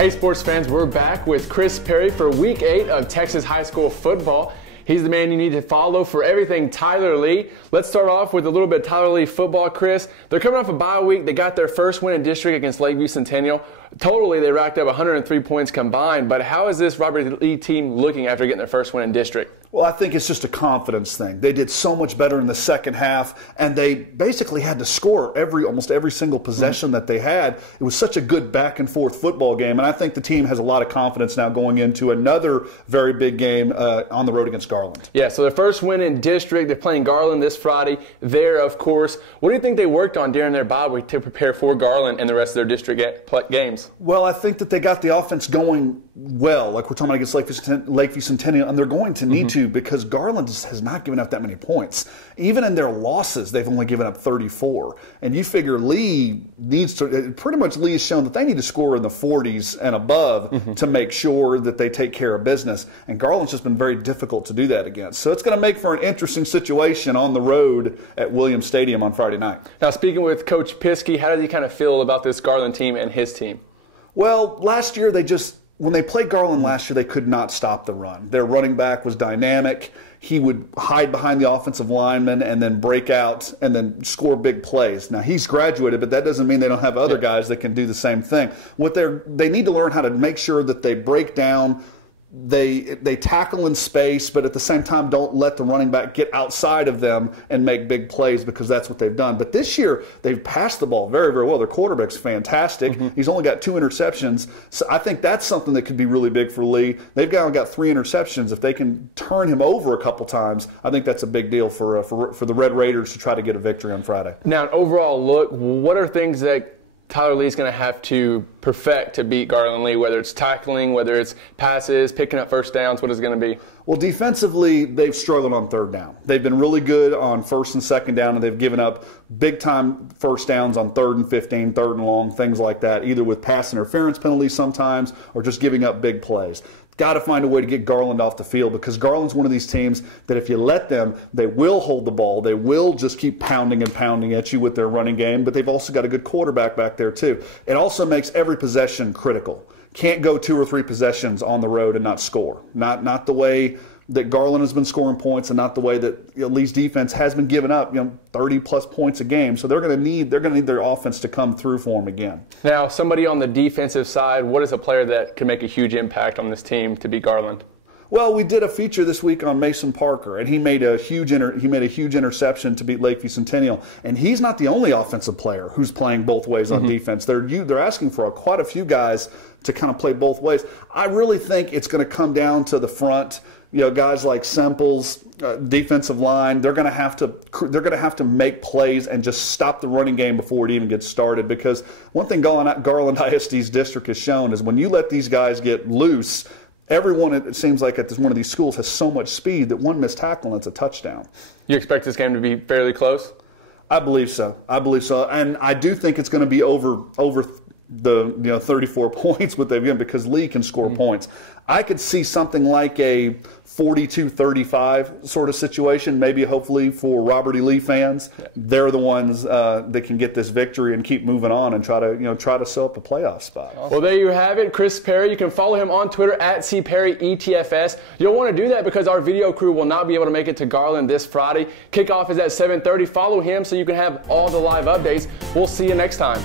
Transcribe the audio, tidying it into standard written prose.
Hey sports fans, we're back with Chris Perry for week 8 of Texas high school football. He's the man you need to follow for everything Tyler Lee. Let's start off with a little bit of Tyler Lee football, Chris. They're coming off a bye week. They got their first win in district against Lakeview Centennial. Totally, they racked up 103 points combined. But how is this Robert Lee team looking after getting their first win in district? Well, I think it's just a confidence thing. They did so much better in the second half, and they basically had to score almost every single possession that they had. It was such a good back-and-forth football game, and I think the team has a lot of confidence now going into another very big game on the road against Garland. Yeah, so their first win in district. They're playing Garland this Friday there, of course. What do you think they worked on during their bye week to prepare for Garland and the rest of their district games? Well, I think that they got the offense going well, like we're talking about against Lakeview Centennial, and they're going to need to because Garland has not given up that many points. Even in their losses, they've only given up 34. And you figure Lee needs to, pretty much Lee has shown that they need to score in the 40s and above to make sure that they take care of business. And Garland's just been very difficult to do that against. So it's going to make for an interesting situation on the road at Williams Stadium on Friday night. Now, speaking with Coach Piskey, how does he kind of feel about this Garland team and his team? Well, last year when they played Garland last year, they could not stop the run. Their running back was dynamic. He would hide behind the offensive lineman and then break out and then score big plays. Now, he's graduated, but that doesn't mean they don't have other guys that can do the same thing. They need to learn how to make sure that they break down, they tackle in space, but at the same time don't let the running back get outside of them and make big plays, because that's what they've done. But this year, they've passed the ball very, very well. Their quarterback's fantastic. He's only got 2 interceptions. So I think that's something that could be really big for Lee. They've got 3 interceptions. If they can turn him over a couple times, I think that's a big deal for the Red Raiders to try to get a victory on Friday. Now, an overall look, what are things that Tyler Lee's going to have to perfect to beat Garland Lee, whether it's tackling, whether it's passes, picking up first downs? What is it going to be? Well, defensively, they've struggled on third down. They've been really good on first and second down, and they've given up big-time first downs on 3rd and 15, 3rd and long, things like that, either with pass interference penalties sometimes or just giving up big plays. Got to find a way to get Garland off the field, because Garland's one of these teams that if you let them, they will hold the ball. They will just keep pounding and pounding at you with their running game, but they've also got a good quarterback back there too. It also makes every possession critical. Can't go 2 or 3 possessions on the road and not score. Not the way that Garland has been scoring points, and not the way that Lee's defense has been giving up 30-plus points a game. So they're going to need their offense to come through for them again. Now, somebody on the defensive side, what is a player that can make a huge impact on this team to beat Garland? Well, we did a feature this week on Mason Parker, and he made a huge interception to beat Lakeview Centennial. And he's not the only offensive player who's playing both ways on defense. They're asking for quite a few guys to kind of play both ways. I really think it's going to come down to the front. Guys like Semple's defensive line, they're going to have to make plays and just stop the running game before it even gets started. Because one thing Garland ISD's district has shown is when you let these guys get loose, everyone, it seems like at one of these schools, has so much speed that one missed tackle and it's a touchdown. You expect this game to be fairly close? I believe so. And I do think it's going to be over the 34 points what they've given, because Lee can score points. I could see something like a 42-35 sort of situation, maybe hopefully for Robert E. Lee fans. They're the ones that can get this victory and keep moving on and try to sell up a playoff spot. Well, there you have it, Chris Perry. You can follow him on Twitter at @CPerryETFS. You'll want to do that because our video crew will not be able to make it to Garland this Friday. Kickoff is at 7:30. Follow him so you can have all the live updates. We'll see you next time.